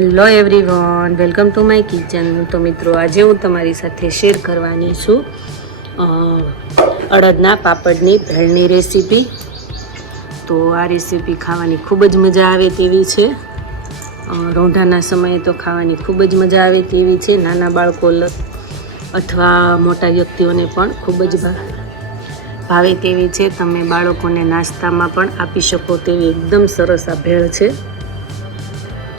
Hello everyone welcome to my kitchen તો મિત્રો, આજે હું તમારી સાથે શેર કરવાની છું અડદના પાપડની ભેળની રેસીપી તો આ રેસીપી ખાવાની ખૂબ જ મજા આવે તેવી છે. રોંઢાના સમયે તો ખાવાની ખૂબ જ મજા આવે તેવી છે. નાના બાળકો અથવા મોટા વ્યક્તિઓને પણ ખૂબ જ ભાવે તેવી છે. તમે બાળકોને નાસ્તામાં પણ આપી શકો તેવી એકદમ સરસ આ ભેળ છે.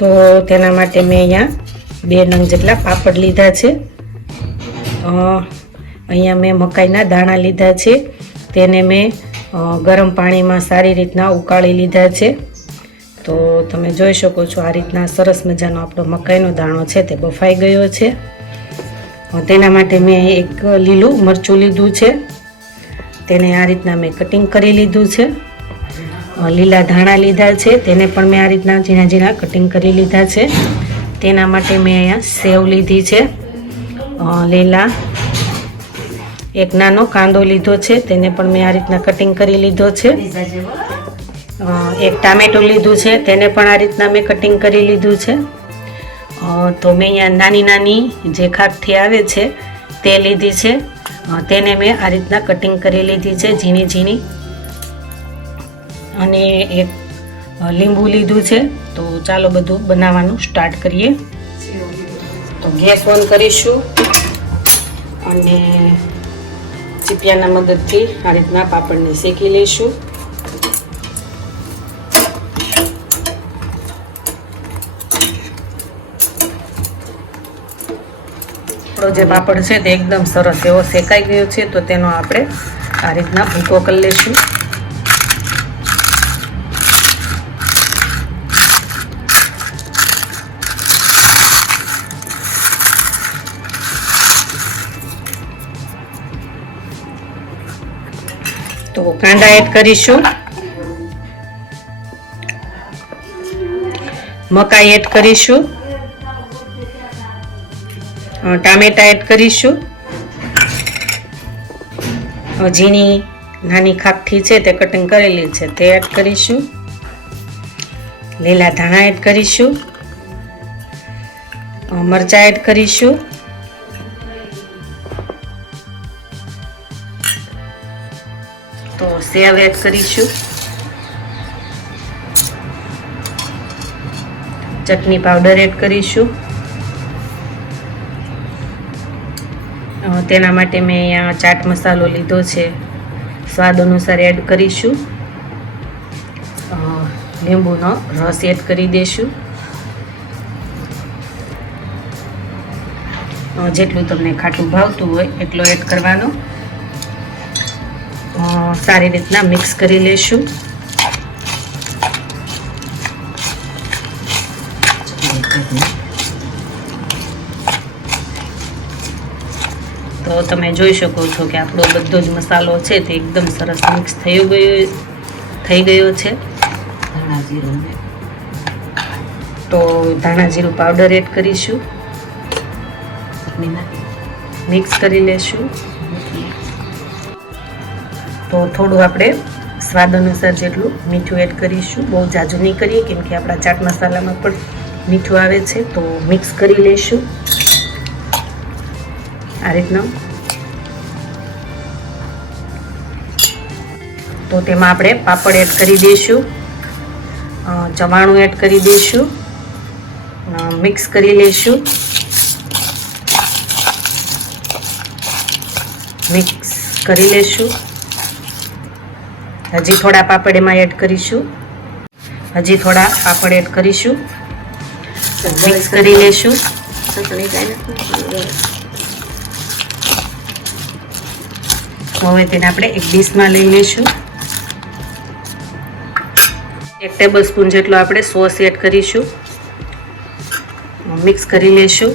તો તેના માટે મેં અહીંયા બે નંગ જેટલા પાપડ લીધા છે. અહીંયા મેં મકાઈના દાણા લીધા છે. તેને મેં ગરમ પાણીમાં સારી રીતના ઉકાળી લીધા છે. તો તમે જોઈ શકો છો આ રીતના સરસ મજાનો આપણો મકાઈનો દાણો છે તે બફાઈ ગયો છે. તેના માટે મેં એક લીલું મરચું લીધું છે. તેને આ રીતના મેં કટિંગ કરી લીધું છે. લીલા ધાણા લીધા છે. તેને પણ મેં આ રીતના ઝીણા ઝીણા કટિંગ કરી લીધા છે. તેના માટે મેં અહીંયા સેવ લીધી છે. લીલા. એક નાનો કાંદો લીધો છે. તેને પણ મેં આ રીતના કટિંગ કરી લીધો છે. એક ટામેટું લીધું છે. તેને પણ આ રીતના મેં કટિંગ કરી લીધું છે. તો મેં અહીંયા નાની નાની જે ખાખથી આવે છે તે લીધી છે. તેને મેં આ રીતના કટિંગ કરી લીધી છે. ઝીણી ઝીણી. અને એક લીંબુ લીધું છે. તો ચાલો બધું બનાવવાનું સ્ટાર્ટ કરીએ. તો ગેસ ઓન કરીશું અને ચીપિયાના મદદથી આ રીતના પાપડને શેકી લઈશું. આપણો જે પાપડ છે તે એકદમ સરસ એવો શેકાઈ ગયો છે, તો તેનો આપણે આ રીતના ભૂકો કરી લઈશું. તો કાંદા એડ કરીશું. મકાઈ એડ કરીશું. ટામેટા એડ કરીશું. ઝીણી નાની ખાખઠી છે તે કટિંગ કરેલી છે તે એડ કરીશું. લીલા ધાણા એડ કરીશું. મરચાં એડ કરીશું. તો સેવ એડ કરીશું. ચટણી પાવડર એડ કરીશું. તેના માટે મેં અહીંયા ચાટ મસાલો લીધો છે. સ્વાદ અનુસાર એડ કરીશું. લીંબુનો રસ એડ કરી દઈશું. જેટલું તમને ખાટું ભાવતું હોય એટલો એડ કરવાનો. સારી રીતના મિક્સ કરી લેશું. તો તમે જોઈ શકો છો કે આપણો બધો જ મસાલો છે તે એકદમ સરસ મિક્સ થઈ ગયો થઈ ગયો છે. તો ધાણા જીરું પાવડર એડ કરીશું. મિક્સ કરી લેશું. તો થોડું આપણે સ્વાદ અનુસાર જેટલું મીઠું એડ કરીશું. બહુ જાજુ નહીં કરીએ, કેમ કે આપણા ચાટ મસાલામાં પણ મીઠું આવે છે, તો મિક્સ કરી લઈશું. આ રીતના. તો તેમાં આપણે પાપડ એડ કરી દઈશું. ચવાણું એડ કરી દઈશું. મિક્સ કરી લઈશું. મિક્સ કરી લઈશું. હજી થોડા પાપડ એમાં એડ કરીશું. હજી થોડા પાપડ એડ કરીશું. મિક્સ કરી લઈશું હવે તેને આપણે એક ડીશમાં લઈ લઈશું એક ટેબલ સ્પૂન જેટલો આપણે સોસ એડ કરીશું. મિક્સ કરી લેશું.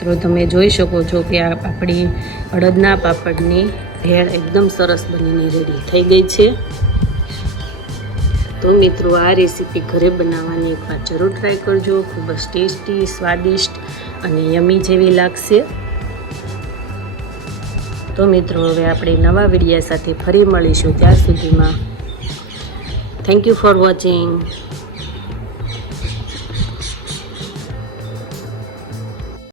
મિત્રો, તમે જોઈ શકો છો કે આ આપણી અડદના પાપડની ભેળ એકદમ સરસ બનીને રેડી થઈ ગઈ છે. તો મિત્રો, આ રેસીપી ઘરે બનાવવાની એકવાર જરૂર ટ્રાય કરજો. ખૂબ જ ટેસ્ટી સ્વાદિષ્ટ અને યમી જેવી લાગશે. તો મિત્રો, હવે આપણે નવા વિડીયા સાથે ફરી મળીશું ત્યાં સુધીમાં. Thank you for watching